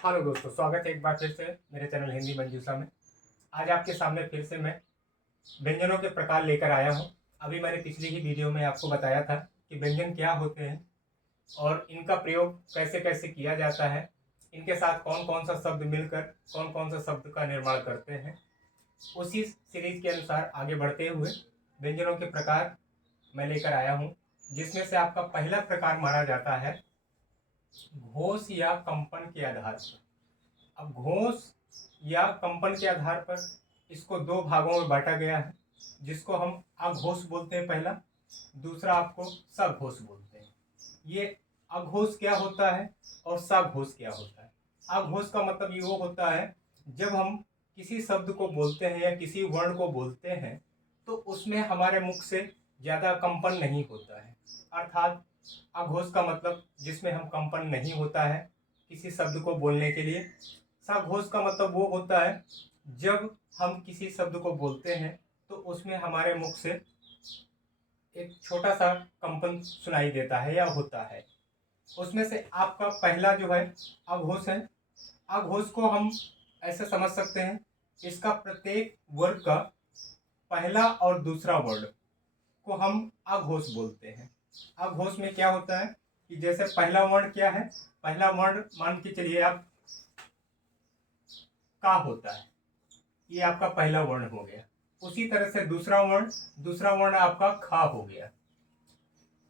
Hello दोस्तों, स्वागत है एक बार फिर से मेरे चैनल हिंदी मंजूषा में। आज आपके सामने फिर से मैं व्यंजनों के प्रकार लेकर आया हूं। अभी मैंने पिछली ही वीडियो में आपको बताया था कि व्यंजन क्या होते हैं और इनका प्रयोग कैसे कैसे किया जाता है, इनके साथ कौन कौन सा शब्द मिलकर कौन कौन सा शब्द का निर्माण करते हैं। उसी सीरीज के अनुसार आगे बढ़ते हुए व्यंजनों के प्रकार मैं लेकर आया हूँ, जिसमें से आपका पहला प्रकार माना जाता है घोष या कंपन के आधार पर। अब घोष या कंपन के आधार पर इसको दो भागों में बांटा गया है, जिसको हम अघोष बोलते हैं पहला, दूसरा आपको सघोष बोलते हैं। ये अघोष क्या होता है और सघोष क्या होता है। अघोष का मतलब ये वो होता है जब हम किसी शब्द को बोलते हैं या किसी वर्ण को बोलते हैं तो उसमें हमारे मुख से ज़्यादा कंपन नहीं होता है, अर्थात अघोष का मतलब जिसमें हम कंपन नहीं होता है किसी शब्द को बोलने के लिए। सघोष का मतलब वो होता है जब हम किसी शब्द को बोलते हैं तो उसमें हमारे मुख से एक छोटा सा कंपन सुनाई देता है या होता है। उसमें से आपका पहला जो है अघोष है। अघोष को हम ऐसे समझ सकते हैं, इसका प्रत्येक वर्ग का पहला और दूसरा वर्ण को हम अघोष बोलते हैं। अघोष में क्या होता है कि जैसे पहला वर्ण क्या है, पहला वर्ण मान के चलिए आप का होता है, ये आपका पहला वर्ण हो गया। उसी तरह से दूसरा वर्ण आपका खा हो गया।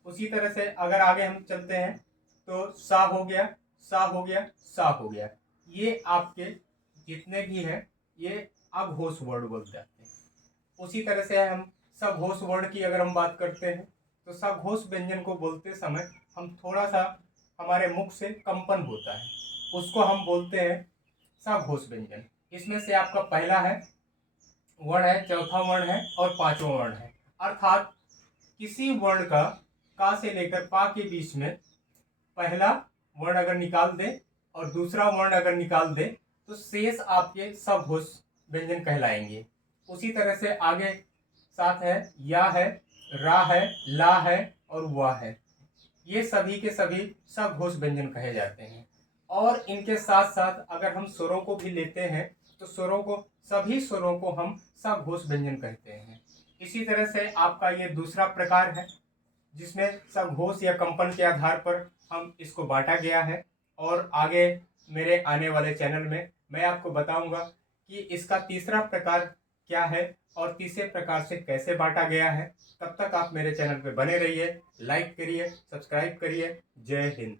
उसी तरह से अगर आगे हम चलते हैं तो सा हो गया, सा हो गया, सा हो गया। ये आपके जितने भी हैं ये अघोष वर्ण बोल जाते हैं। उसी तरह से हम सघोष वर्ण की अगर हम बात करते हैं तो सघोष व्यंजन को बोलते समय हम थोड़ा सा हमारे मुख से कंपन होता है, उसको हम बोलते हैं सघोष व्यंजन। इसमें से आपका पहला है वर्ण है, चौथा वर्ण है और पांचवा वर्ण है। अर्थात किसी वर्ण का से लेकर पा के बीच में पहला वर्ण अगर निकाल दे और दूसरा वर्ण अगर निकाल दे तो शेष आपके सघोष व्यंजन कहलाएंगे। उसी तरह से आगे साथ है या है, रा है, ला है और वा है। ये सभी के सभी सघोष व्यंजन कहे जाते हैं। और इनके साथ साथ अगर हम स्वरों को भी लेते हैं तो सभी स्वरों को हम सघोष व्यंजन कहते हैं। इसी तरह से आपका ये दूसरा प्रकार है जिसमें सघोष या कंपन के आधार पर हम इसको बांटा गया है। और आगे मेरे आने वाले चैनल में मैं आपको बताऊंगा कि इसका तीसरा प्रकार क्या है और तीसरे प्रकार से कैसे बांटा गया है। तब तक आप मेरे चैनल पर बने रहिए, लाइक करिए, सब्सक्राइब करिए। जय हिंद।